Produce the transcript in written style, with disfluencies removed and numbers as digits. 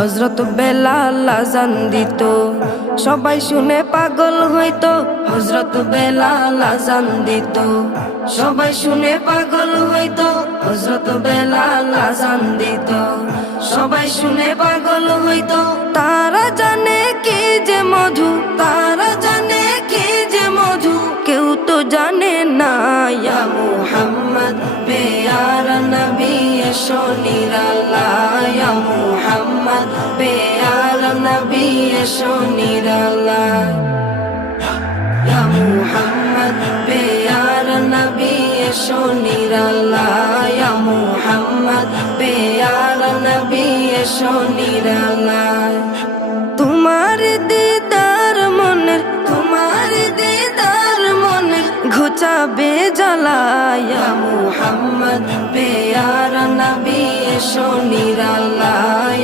হযরত বেলাল আযান দিত, সবাই শুনে পাগল হইতো। হযরত বেলাল আযান দিত, সবাই শুনে পাগল হইতো। হযরত বেলাল আযান দিত, সবাই শুনে পাগল হইতো। তারা জানে কি যে মধু, তারা জানে কি যে মধু, কেউ তো জানে না। ইয়া মুহাম্মদ পেয়ারা নবী এসো নিরালায়, ইয়া মুহাম্মদ পেয়ারা নবী এসো নিরালায়, ইয়া মুহাম্মদ পেয়ারা নবী এসো নিরালায়, ইয়া মুহাম্মদ পেয়ারা নবী এসো নিরালায়। তোমার দিদার মনের, তোমার দিদার মনের ঘুচাবে জ্বালায়, ইয়া মুহাম্মদ পেয়ারা নবী এসো নিরালায়।